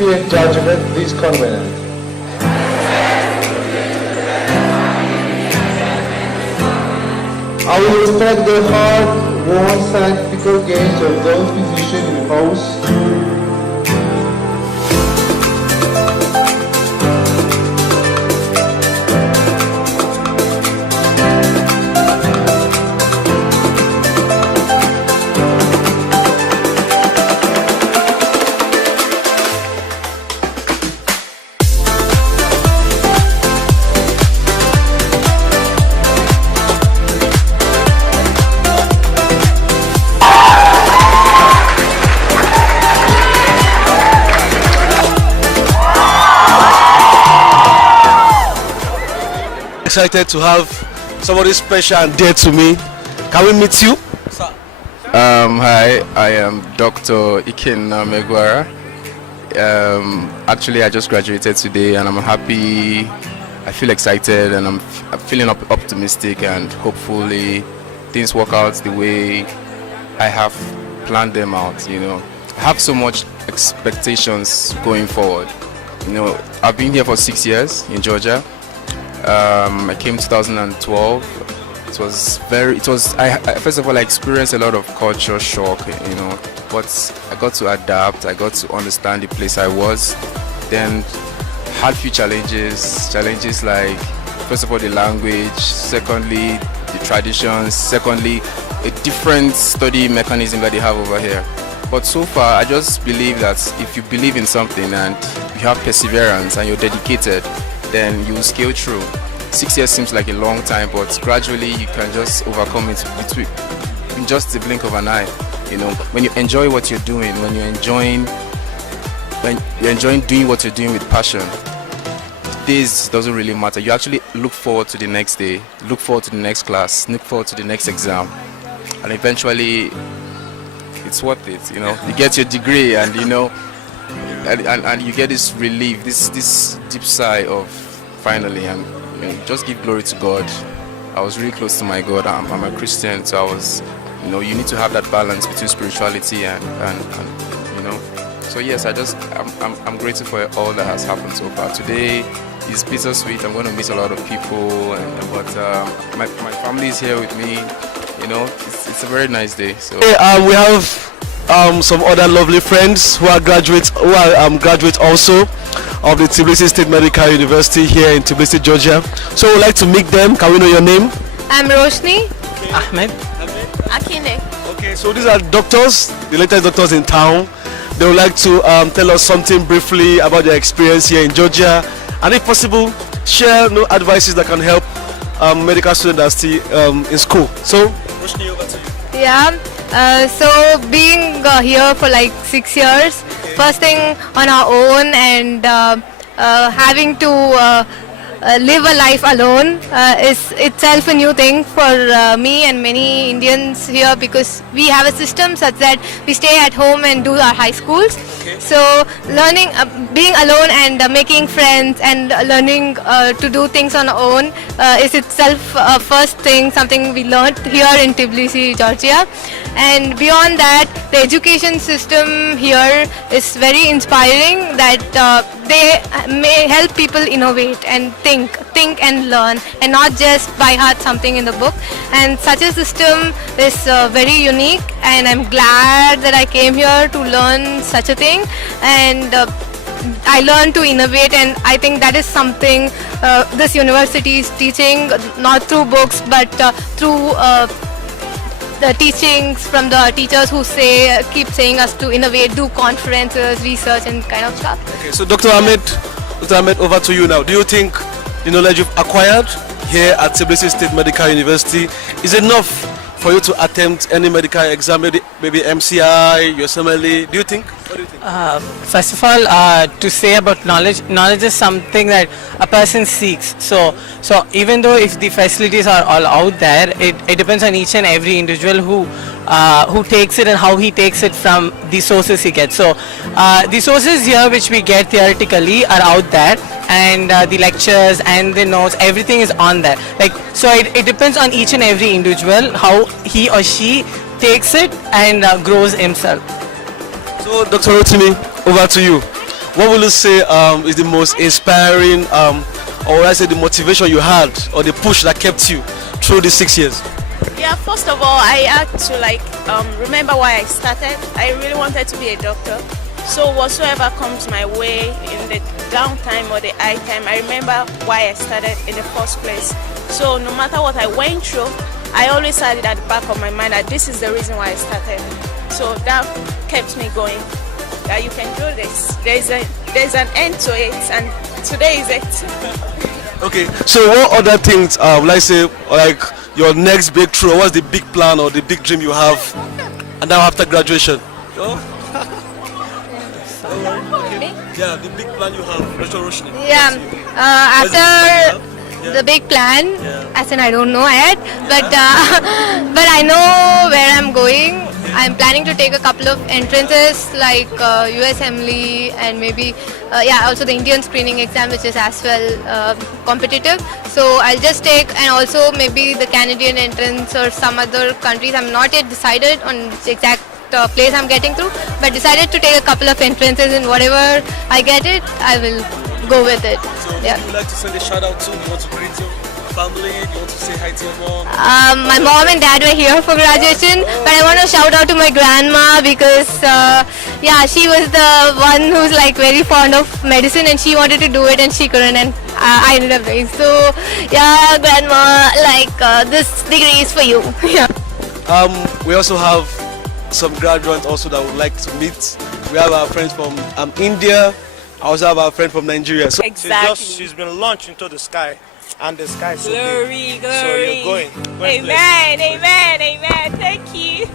duty and judgment this covenant. I will respect the hard-won scientific gains of those physicians in the house. Excited to have somebody special and dear to me. Can we meet you? Hi, I am Dr. Iken Megwara. Actually, I just graduated today and I'm happy. I feel excited and I'm feeling optimistic, and hopefully things work out the way I have planned them out. I have so much expectations going forward. I've been here for 6 years in Georgia. I came 2012. First of all, I experienced a lot of culture shock, but I got to adapt. I got to understand the place I was. Then had few challenges like, first of all, the language, secondly, the traditions, secondly, a different study mechanism that they have over here. But so far, I just believe that if you believe in something and you have perseverance and you're dedicated, then you will scale through. 6 years seems like a long time, but gradually you can just overcome it in just the blink of an eye. When you enjoy what you're doing, when you're enjoying doing what you're doing with passion, this doesn't really matter. You actually look forward to the next day, look forward to the next class, look forward to the next exam, and eventually it's worth it. You get your degree, and and you get this relief, this deep sigh of finally, and just give glory to God. I was really close to my God. I'm a Christian, so I was, you need to have that balance between spirituality and so yes, I'm grateful for all that has happened so far. Today is bittersweet. I'm going to meet a lot of people, but my family is here with me. It's a very nice day. So we have some other lovely friends who are graduates also of the Tbilisi State Medical University here in Tbilisi, Georgia. So we'd like to meet them. Can we know your name? I'm Roshni. Ahmed. Akine. Okay, so these are doctors, the latest doctors in town. They would like to tell us something briefly about their experience here in Georgia, and if possible, share advices that can help medical students that are still in school. So, Roshni, over to you. Yeah. So being here for like 6 years, first thing on our own, and having to live a life alone is itself a new thing for me and many Indians here, because we have a system such that we stay at home and do our high schools. Okay. So learning, being alone and making friends and learning to do things on our own is itself first thing, something we learned here in Tbilisi, Georgia. And beyond that, the education system here is very inspiring, that they may help people innovate and think and learn, and not just by heart something in the book. And such a system is very unique, and I'm glad that I came here to learn such a thing, and I learned to innovate, and I think that is something this university is teaching, not through books but through the teachings from the teachers who keep saying us to innovate, do conferences, research and kind of stuff. Okay, so Dr. Ahmed, over to you now. Do you think the knowledge you've acquired here at Tbilisi State Medical University is enough for you to attempt any medical exam, maybe MCI, USMLE? Do you think? What do you think? First of all, to say about knowledge is something that a person seeks. So even though if the facilities are all out there, it depends on each and every individual who takes it and how he takes it from the sources he gets. So the sources here which we get theoretically are out there, and the lectures and the notes, everything is on there. So it depends on each and every individual how he or she takes it and grows himself. So Dr. Rotimi, over to you. what will you say is the most inspiring, or would I say the motivation you had, or the push that kept you through these 6 years? Yeah, first of all, I had to remember why I started. I really wanted to be a doctor. So whatsoever comes my way in the downtime or the high time, I remember why I started in the first place. So no matter what I went through, I always had it at the back of my mind that this is the reason why I started. So that kept me going. That you can do this. There's an end to it, and today is it. Okay, so what other things, let's say, like your next breakthrough, what's the big plan or the big dream you have, and now after graduation? Yeah, the big plan you have, Dr. Roshni. Yeah, after the big plan, as in I don't know yet, but but I know where I'm going. I'm planning to take a couple of entrances like USMLE and maybe also the Indian screening exam, which is as well competitive. So I'll just take, and also maybe the Canadian entrance or some other countries. I'm not yet decided on the exact place I'm getting through, but decided to take a couple of entrances, and whatever I get it, I will go with it. So Yeah. would you like to send a shout out to, you want to greet your family, you want to say hi to your mom? My mom and dad were here for graduation, but I want to shout out to my grandma because she was the one who's like very fond of medicine, and she wanted to do it and she couldn't, and I ended up doing. So yeah, grandma, this degree is for you. Yeah. We also have some graduates also that would like to meet. We have our friends from India. I also have our friend from Nigeria. So Exactly. She's been launched into the sky, and the sky is so Glory, big. glory. So you're going. Amen, amen, amen. Thank you.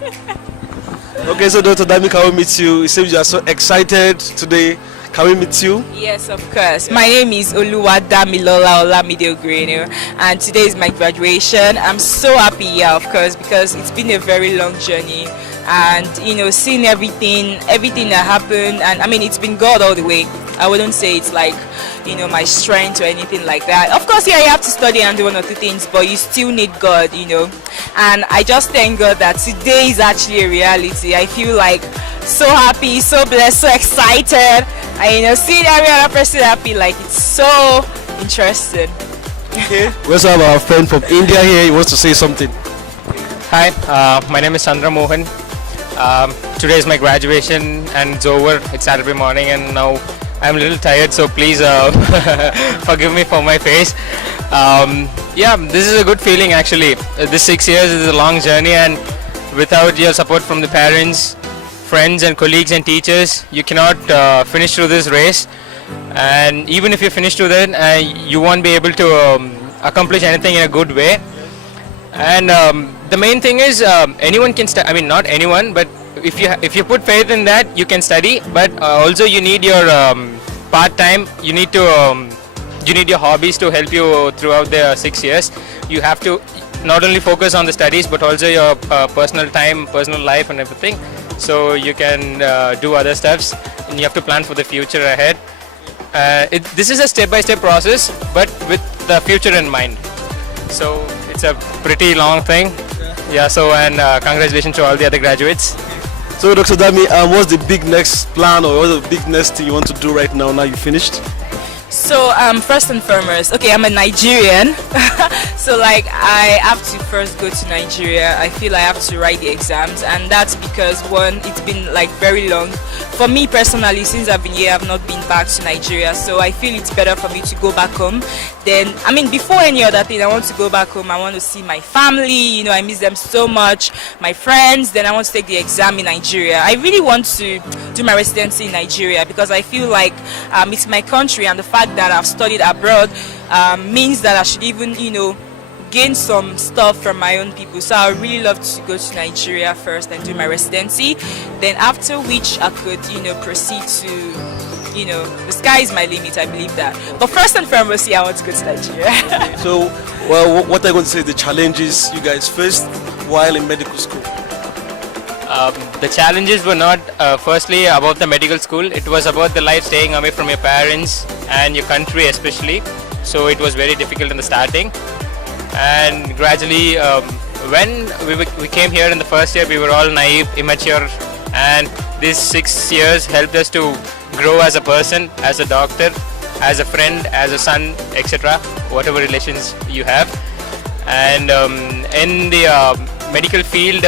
okay, so Dr. Dami, can we meet you? It seems you are so excited today. Can we meet you? Yes, of course. My name is Oluwadamilola Olamide Ogreenu, and today is my graduation. I'm so happy, of course, because it's been a very long journey, and seeing everything that happened, and I mean, it's been God all the way. I wouldn't say it's like my strength or anything like that. Of course, yeah, you have to study and do one or two things, but you still need God, and I just thank God that today is actually a reality. I feel like so happy, so blessed, so excited. And seeing every other person happy, like it's so interesting. Okay. We also have our friend from India here. He wants to say something. Hi, my name is Chandra Mohan. Today is my graduation and it's over. It's Saturday morning and now I'm a little tired, so please forgive me for my face. This is a good feeling actually. This 6 years is a long journey, and without your support from the parents, friends and colleagues and teachers, you cannot finish through this race. And even if you finish through that, you won't be able to accomplish anything in a good way. And the main thing is anyone can study. I mean, not anyone, but if you put faith in that, you can study. But also you need your part time. You need your hobbies to help you throughout the 6 years. You have to not only focus on the studies, but also your personal time, personal life, and everything. So you can do other stuffs, and you have to plan for the future ahead. This is a step-by-step process, but with the future in mind. So it's a pretty long thing. Yeah. So congratulations to all the other graduates. So Dr. Dami, what's the big next plan, or what's the big next thing you want to do right now you finished? So first and foremost, okay, I'm a Nigerian, so I have to first go to Nigeria. I feel I have to write the exams, and that's because one, it's been very long. For me personally, since I've been here, I've not been back to Nigeria, so I feel it's better for me to go back home. Then, I mean, before any other thing, I want to go back home. I want to see my family, I miss them so much, my friends. Then I want to take the exam in Nigeria. I really want to do my residency in Nigeria because I feel like it's my country, and the fact that I've studied abroad means that I should even, gain some stuff from my own people. So I would really love to go to Nigeria first and do my residency. Then after which I could, proceed to, the sky is my limit, I believe that. But first and foremost, I want to go to Nigeria. So, what are you going to say the challenges you guys faced while in medical school? The challenges were not firstly about the medical school. It was about the life staying away from your parents and your country especially. So it was very difficult in the starting. And gradually, when we came here in the first year, we were all naive, immature, and these 6 years helped us to grow as a person, as a doctor, as a friend, as a son, etc. Whatever relations you have. And in the medical field,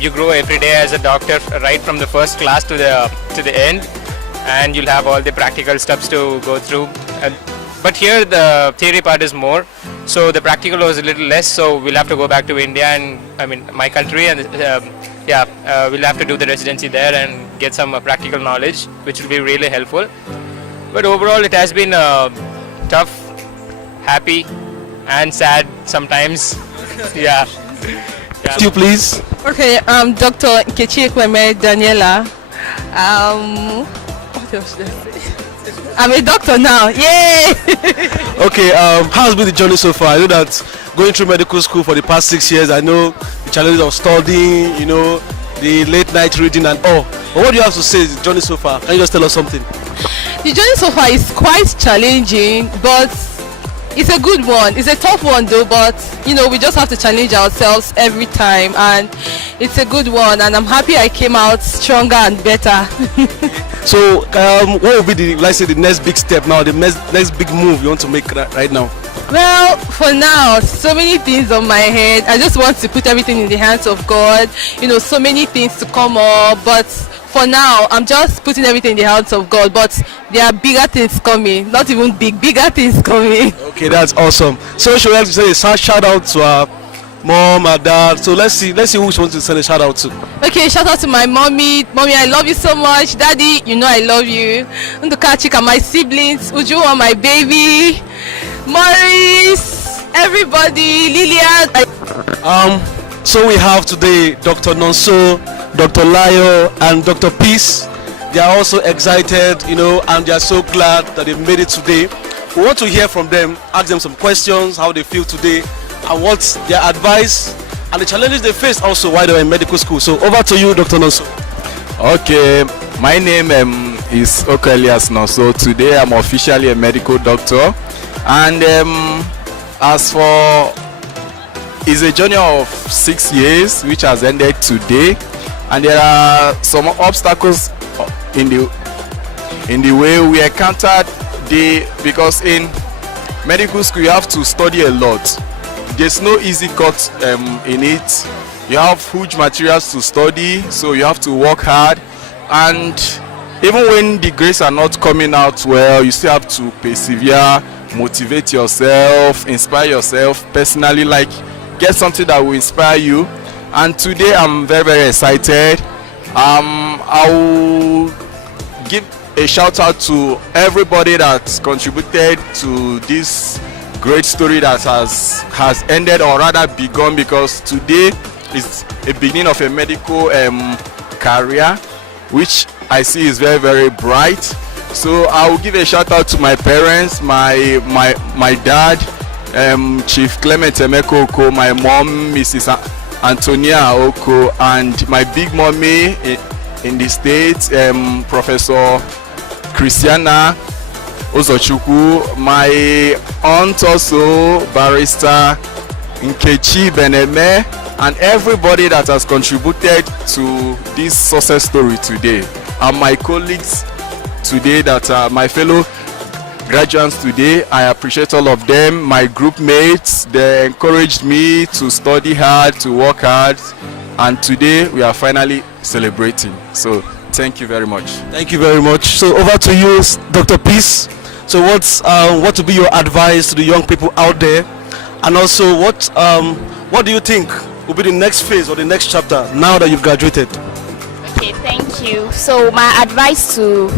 you grow every day as a doctor, right from the first class to the end, and you'll have all the practical steps to go through. But here the theory part is more, so the practical was a little less. So we'll have to go back to India and my country, and we'll have to do the residency there and get some practical knowledge, which will be really helpful. But overall, it has been tough, happy, and sad sometimes. Yeah. You please. Okay, I'm Dr. Nkechi Ekweme Daniela. What else should I say? I'm a doctor now. Yay! Okay, how's been the journey so far? I know that going through medical school for the past 6 years, I know the challenges of studying, the late night reading and all. But what do you have to say the journey so far? Can you just tell us something? The journey so far is quite challenging, but it's a good one. It's a tough one though, but we just have to challenge ourselves every time, and it's a good one, and I'm happy I came out stronger and better. So what will be the next big step now, the next big move you want to make right now? Well, for now, so many things on my head. I just want to put everything in the hands of God. So many things to come up, but for now, I'm just putting everything in the hands of God. But there are bigger things coming, not even bigger things coming. Okay, that's awesome. So should we like to say a shout out to our mom and dad? So let's see who wants to send a shout out to. Okay, shout out to my mommy. Mommy, I love you so much. Daddy, I love you. Ndukachika, my siblings. Uju, my baby. Maurice, everybody, Lillian. So we have today Dr. Nonso, Dr. Layo, and Dr. Peace. They are also excited, and they are so glad that they made it today. We want to hear from them, ask them some questions, how they feel today, and what's their advice, and the challenges they faced also while they were in medical school. So over to you, Dr. Nonso. Okay, my name is Okelias Nonso. Today I'm officially a medical doctor, and as for it's a journey of 6 years which has ended today, and there are some obstacles in the way we encountered because in medical school you have to study a lot. There's no easy cut in it. You have huge materials to study, so you have to work hard, and even when the grades are not coming out well, you still have to persevere, motivate yourself, inspire yourself personally, like get something that will inspire you. And today I'm very, very excited. I will give a shout out to everybody that's contributed to this great story that has ended, or rather begun, because today is a beginning of a medical career which I see is very, very bright. So I will give a shout out to my parents, my dad, Chief Clement Emeko Oko, my mom, Mrs. Antonia Oko, and my big mommy in the States, Professor Christiana Ozochukwu, my aunt also, Barrister Nkechi Beneme, and everybody that has contributed to this success story today, and my colleagues today that are my fellow graduates today. I appreciate all of them, my group mates. They encouraged me to study hard, to work hard, and today we are finally celebrating. So thank you very much. Thank you very much. So over to you, Dr. Peace. So what would be your advice to the young people out there, and also what do you think will be the next phase or the next chapter now that you've graduated? Okay, thank you. So my advice to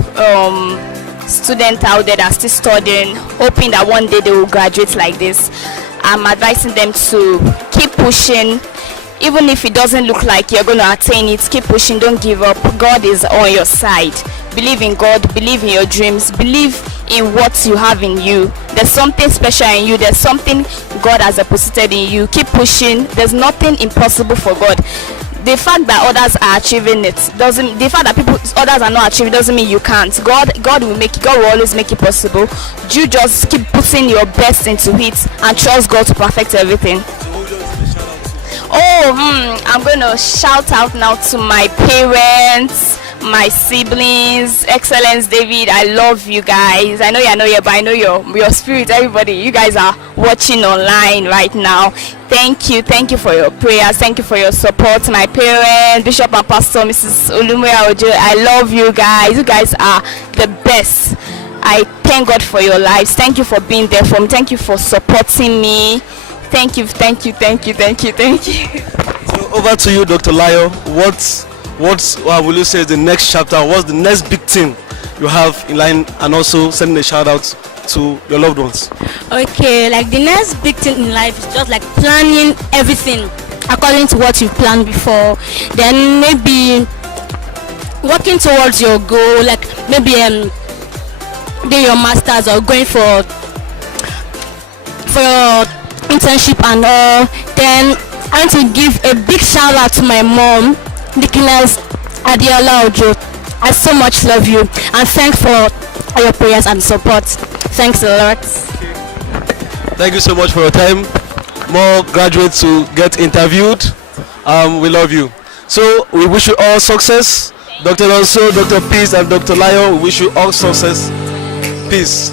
students out there that are still studying, hoping that one day they will graduate like this, I'm advising them to keep pushing. Even if it doesn't look like you're going to attain it, keep pushing, don't give up. God is on your side. Believe in God, believe in your dreams, believe in what you have in you. There's something special in you, there's something God has deposited in you. Keep pushing. There's nothing impossible for God. The fact that others are achieving it doesn't, the fact that others are not achieving doesn't mean you can't. God will always make it possible. You just keep putting your best into it and trust God to perfect everything. I'm going to shout out now to my parents, my siblings, Excellence David. I love you guys. I know you're not here, but I know your spirit. Everybody, you guys are watching online right now. Thank you for your prayers. Thank you for your support. My parents, Bishop and Pastor Mrs. Olumuya Ojo, I love you guys. You guys are the best. I thank God for your lives. Thank you for being there for me. Thank you for supporting me. Thank you. So over to you, Dr. Layo. What will you say is the next chapter? What's the next big thing you have in line, and also sending a shout out to your loved ones? Okay, like the next big thing in life is just like planning everything according to what you planned before. Then maybe working towards your goal, like maybe doing your masters or going for your internship and all. Then I want to give a big shout out to my mom, Nicholas Adiola Ojo. I so much love you and thanks for all your prayers and support. Thanks a lot. Thank you so much for your time. More graduates to get interviewed. We love you. So we wish you all success. Dr. Lonso, Dr. Peace and Dr. Layo, we wish you all success. Peace.